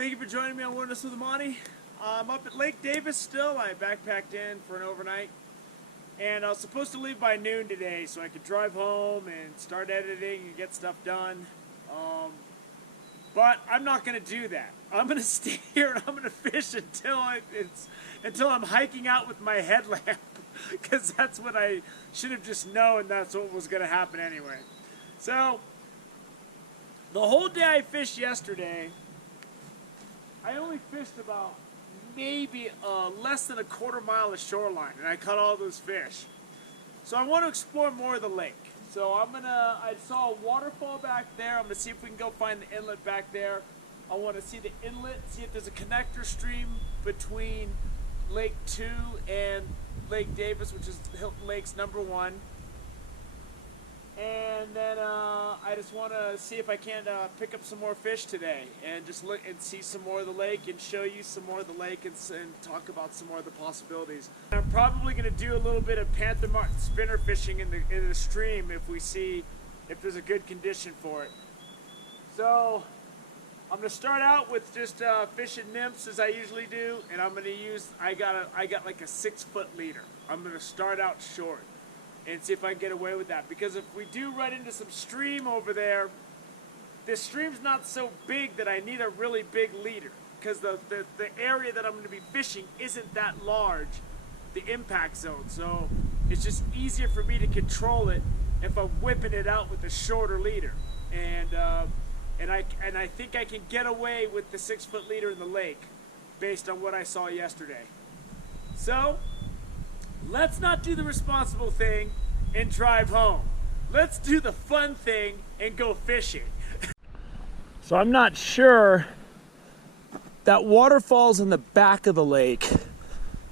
Thank you for joining me on Wilderness with Amani. I'm up at Lake Davis still. I backpacked in for an overnight. And I was supposed to leave by noon today so I could drive home and start editing and get stuff done. But I'm not going to do that. I'm going to stay here and I'm going to fish until I'm hiking out with my headlamp. Because that's what I should have just known that's what was going to happen anyway. So, the whole day I fished yesterday, I only fished about maybe less than a quarter mile of shoreline, and I caught all those fish. So I want to explore more of the lake. So I saw a waterfall back there. I'm gonna see if we can go find the inlet back there. I want to see the inlet, see if there's a connector stream between Lake 2 and Lake Davis, which is Hilton Lake's #1. And then I just want to see if I can pick up some more fish today and just look and see some more of the lake and show you some more of the lake and talk about some more of the possibilities. I'm probably going to do a little bit of panther martin spinner fishing in the stream if there's a good condition for it. So I'm going to start out with just fishing nymphs as I usually do, and I'm going to use I got like a 6-foot leader. I'm going to start out short and see if I can get away with that. Because if we do run into some stream over there, this stream's not so big that I need a really big leader. Because the area that I'm going to be fishing isn't that large, the impact zone. So it's just easier for me to control it if I'm whipping it out with a shorter leader. And I think I can get away with the 6-foot leader in the lake based on what I saw yesterday. So let's not do the responsible thing and drive home. Let's do the fun thing and go fishing. So I'm not sure. That waterfall's in the back of the lake,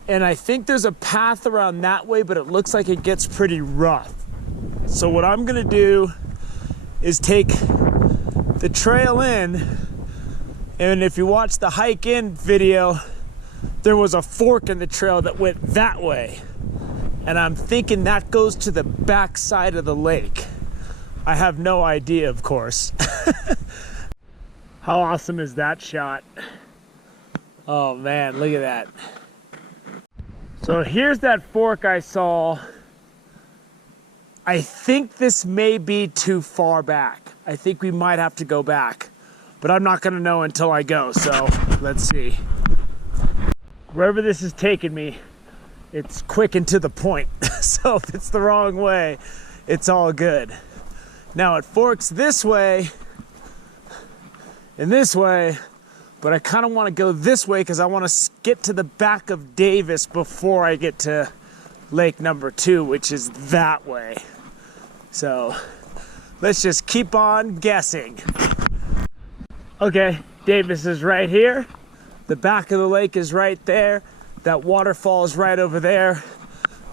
and I think there's a path around that way, but it looks like it gets pretty rough. So what I'm gonna do is take the trail in, and if you watch the hike in video, there was a fork in the trail that went that way. And I'm thinking that goes to the back side of the lake. I have no idea, of course. How awesome is that shot? Oh man, look at that. So here's that fork I saw. I think this may be too far back. I think we might have to go back, but I'm not gonna know until I go, so let's see. Wherever this is taking me, it's quick and to the point. So if it's the wrong way, it's all good. Now it forks this way and this way, but I kind of want to go this way because I want to get to the back of Davis before I get to lake #2, which is that way. So let's just keep on guessing. Okay, Davis is right here. The back of the lake is right there. That waterfall is right over there.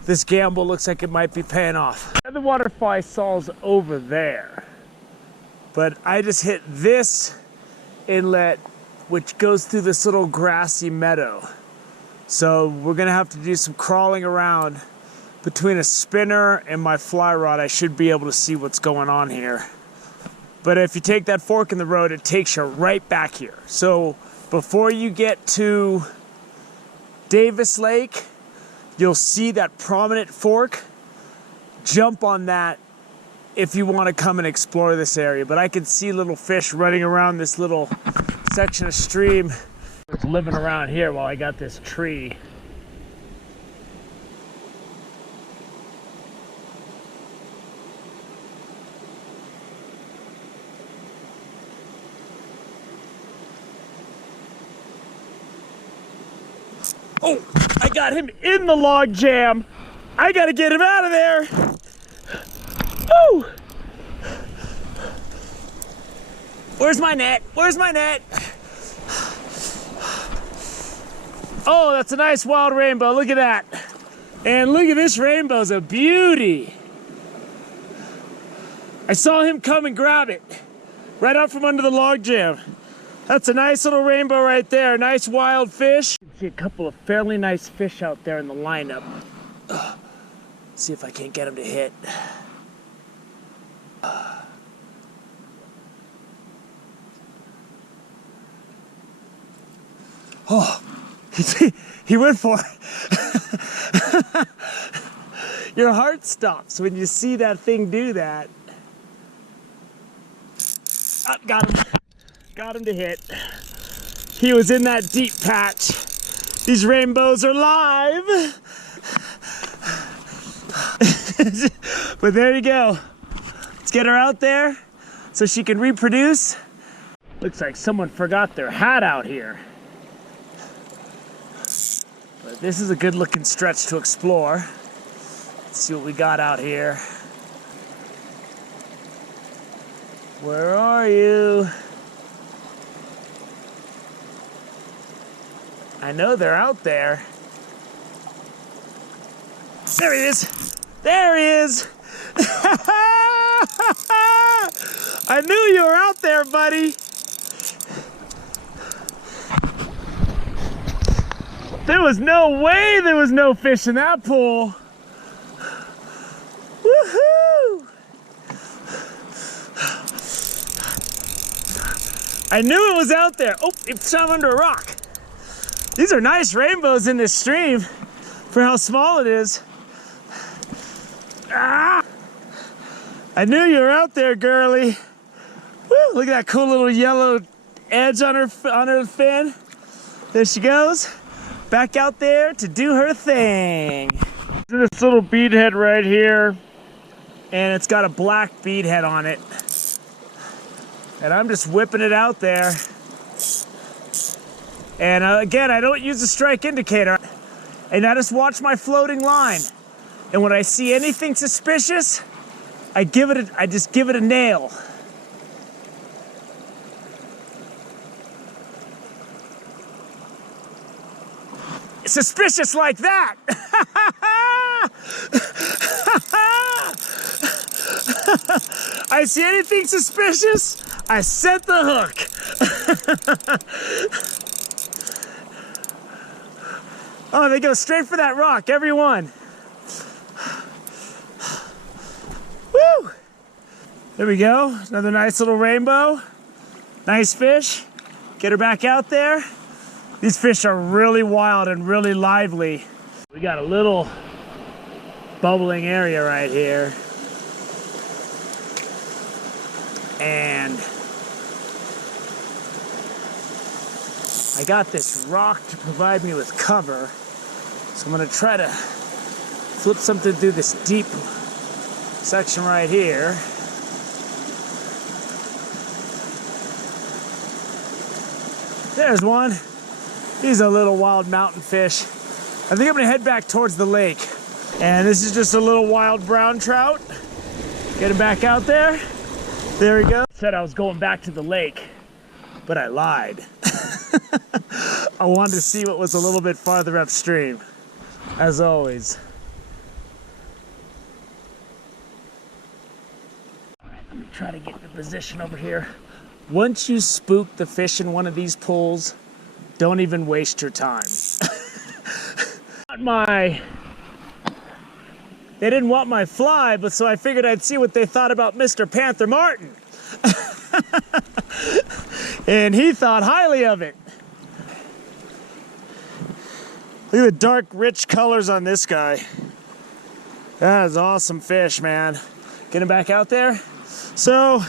This gamble looks like it might be paying off. The waterfall I saw is over there. But I just hit this inlet, which goes through this little grassy meadow. So we're gonna have to do some crawling around. Between a spinner and my fly rod, I should be able to see what's going on here. But if you take that fork in the road, it takes you right back here. So before you get to Davis Lake, you'll see that prominent fork. Jump on that if you want to come and explore this area. But I can see little fish running around this little section of stream. It's living around here while I got this tree. Oh, I got him in the log jam. I gotta get him out of there. Woo! Where's my net? Where's my net? Oh, that's a nice wild rainbow. Look at that. And look at this rainbow. It's a beauty. I saw him come and grab it right out from under the log jam. That's a nice little rainbow right there. Nice wild fish. You can see a couple of fairly nice fish out there in the lineup. See if I can't get them to hit. Oh, he went for it. Your heart stops when you see that thing do that. Oh, got him. Got him to hit. He was in that deep patch. These rainbows are live. But there you go. Let's get her out there so she can reproduce. Looks like someone forgot their hat out here. But this is a good looking stretch to explore. Let's see what we got out here. Where are you? I know they're out there. There he is. There he is. I knew you were out there, buddy. There was no way there was no fish in that pool. Woohoo! I knew it was out there. Oh, it swam under a rock. These are nice rainbows in this stream for how small it is. Ah! I knew you were out there, girly. Woo, look at that cool little yellow edge on her fin. There she goes. Back out there to do her thing. This little beadhead right here, and it's got a black beadhead on it. And I'm just whipping it out there. And again, I don't use a strike indicator. And I just watch my floating line. And when I see anything suspicious, I just give it a nail. Suspicious like that. I see anything suspicious, I set the hook. Oh, they go straight for that rock, every one. Woo! There we go, another nice little rainbow. Nice fish. Get her back out there. These fish are really wild and really lively. We got a little bubbling area right here. And I got this rock to provide me with cover. So I'm gonna try to flip something through this deep section right here. There's one. He's a little wild mountain fish. I think I'm gonna head back towards the lake. And this is just a little wild brown trout. Get him back out there. There we go. Said I was going back to the lake, but I lied. I wanted to see what was a little bit farther upstream, as always. All right, let me try to get in position over here. Once you spook the fish in one of these pools, don't even waste your time. They didn't want my fly, but so I figured I'd see what they thought about Mr. Panther Martin. And he thought highly of it. Look at the dark, rich colors on this guy. That is awesome fish, man. Get him back out there. So,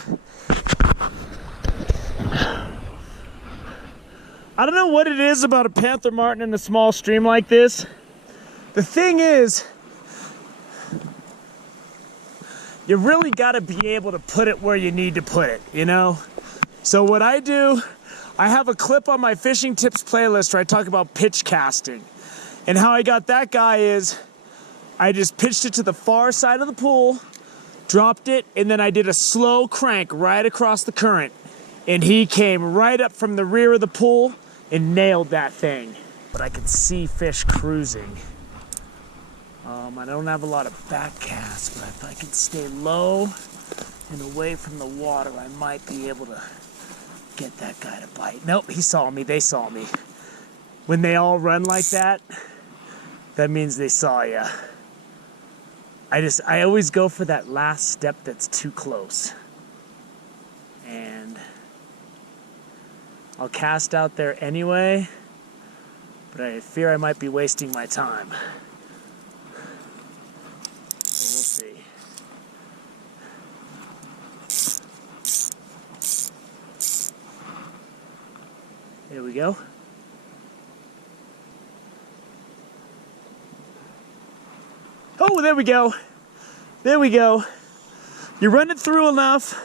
I don't know what it is about a Panther Martin in a small stream like this. The thing is, you really got to be able to put it where you need to put it, you know? So what I do, I have a clip on my Fishing Tips playlist where I talk about pitch casting. And how I got that guy is, I just pitched it to the far side of the pool, dropped it, and then I did a slow crank right across the current. And he came right up from the rear of the pool and nailed that thing. But I could see fish cruising. I don't have a lot of back casts, but if I can stay low and away from the water, I might be able to get that guy to bite. Nope, he saw me, they saw me. When they all run like that, that means they saw you. I always go for that last step that's too close. And I'll cast out there anyway, but I fear I might be wasting my time. So we'll see. There we go. Oh, there we go. There we go. You run it through enough,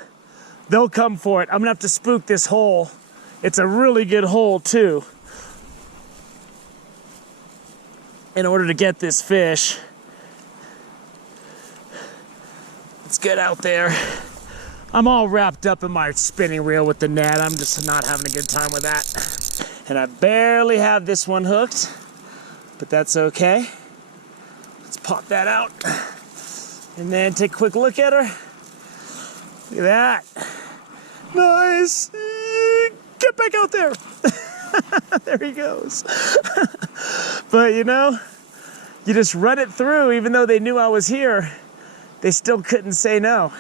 they'll come for it. I'm gonna have to spook this hole. It's a really good hole too, in order to get this fish. Let's get out there. I'm all wrapped up in my spinning reel with the net. I'm just not having a good time with that. And I barely have this one hooked, but that's okay. Let's pop that out and then take a quick look at her. Look at that. Nice. Get back out there. There he goes. But you know, you just run it through. Even though they knew I was here, they still couldn't say no.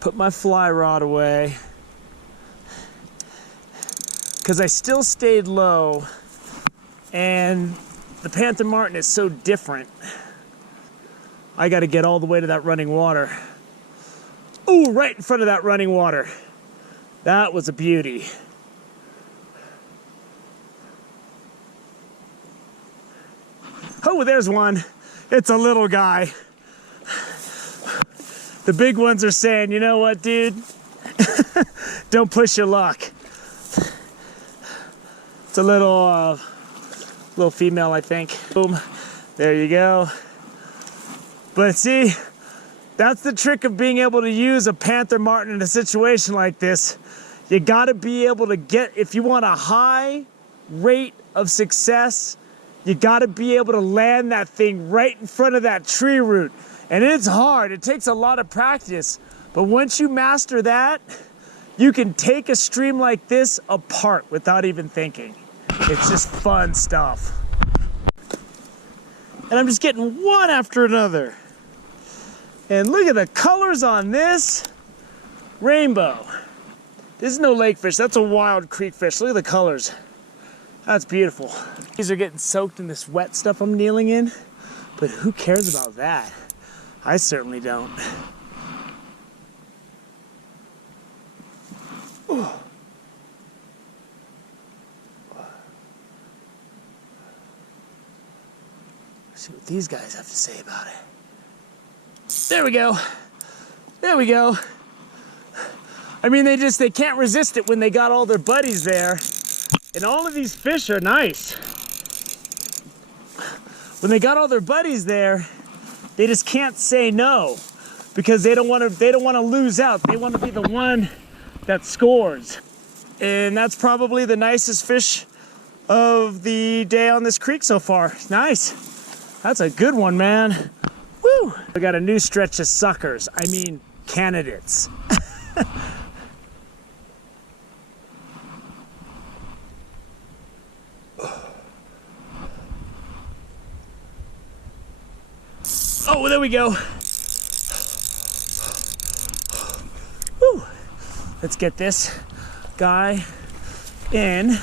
Put my fly rod away, because I still stayed low, and the Panther Martin is so different. I got to get all the way to that running water. Ooh, right in front of that running water. That was a beauty. Oh, there's one. It's a little guy. The big ones are saying, you know what, dude? Don't push your luck. It's a little female, I think. Boom. There you go. But see, that's the trick of being able to use a Panther Martin in a situation like this. You gotta be able to get, if you want a high rate of success, you gotta be able to land that thing right in front of that tree root. And it's hard, it takes a lot of practice. But once you master that, you can take a stream like this apart without even thinking. It's just fun stuff. And I'm just getting one after another. And look at the colors on this. Rainbow. This is no lake fish, that's a wild creek fish. Look at the colors. That's beautiful. These are getting soaked in this wet stuff I'm kneeling in, but who cares about that? I certainly don't. Ooh. See what these guys have to say about it. There we go. There we go. I mean, they can't resist it when they got all their buddies there. And all of these fish are nice. When they got all their buddies there, they just can't say no, because they don't want to lose out. They want to be the one that scores. And that's probably the nicest fish of the day on this creek so far. Nice. That's a good one, man. Woo! We got a new stretch of suckers. I mean, candidates. Oh, there we go. Woo. Let's get this guy in.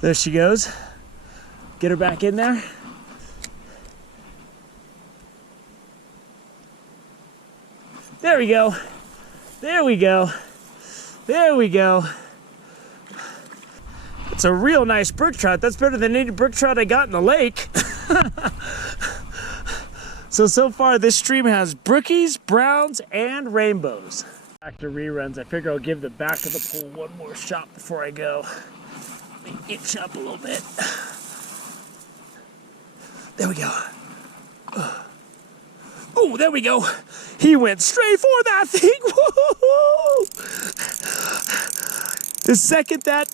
There she goes. Get her back in there. There we go. There we go. There we go. It's a real nice brook trout. That's better than any brook trout I got in the lake. So far this stream has brookies, browns, and rainbows. Back to reruns. I figure I'll give the back of the pool one more shot before I go. Let me inch up a little bit. There we go. Oh, there we go. He went straight for that thing. Woo-hoo-hoo. The second that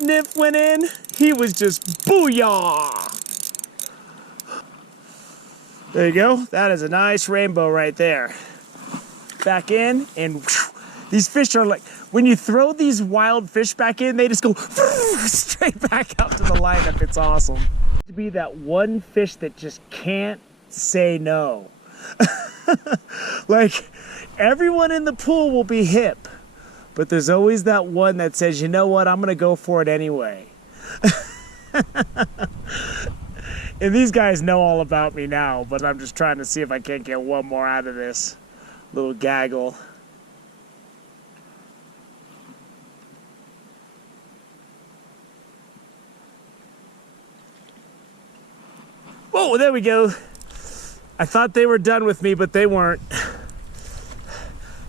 nymph went in, he was just booyah. There you go. That is a nice rainbow right there. Back in, and these fish are like, when you throw these wild fish back in, they just go straight back up to the lineup. It's awesome. To be that one fish that just can't say no. Like, everyone in the pool will be hip, but there's always that one that says, you know what, I'm gonna go for it anyway. And these guys know all about me now, but I'm just trying to see if I can't get one more out of this little gaggle. Whoa, there we go. I thought they were done with me, but they weren't.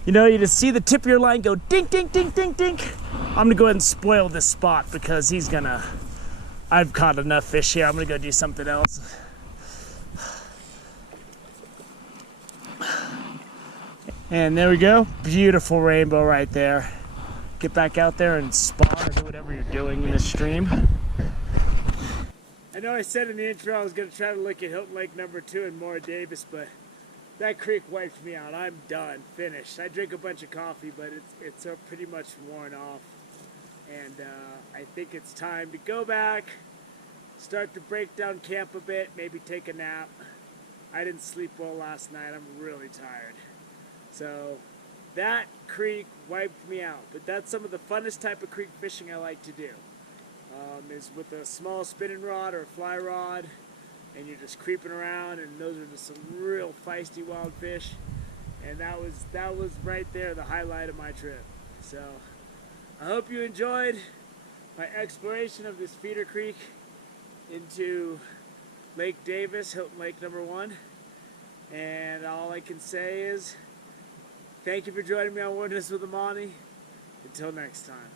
You know, you just see the tip of your line go dink, dink, dink, dink, dink. I'm gonna go ahead and spoil this spot because I've caught enough fish here. I'm gonna go do something else. And there we go. Beautiful rainbow right there. Get back out there and spawn or do whatever you're doing in the stream. I know I said in the intro I was going to try to look at Hilton Lake number 2 and Moore Davis, but that creek wiped me out. I'm done, finished. I drink a bunch of coffee, but it's pretty much worn off. And I think it's time to go back, start to break down camp a bit, maybe take a nap. I didn't sleep well last night. I'm really tired. So that creek wiped me out. But that's some of the funnest type of creek fishing I like to do. Is with a small spinning rod or a fly rod, and you're just creeping around, and those are just some real feisty wild fish. And that was right there the highlight of my trip. So I hope you enjoyed my exploration of this feeder creek into Lake Davis, Hilton Lake number 1. And all I can say is thank you for joining me on Wilderness with Amani. Until next time.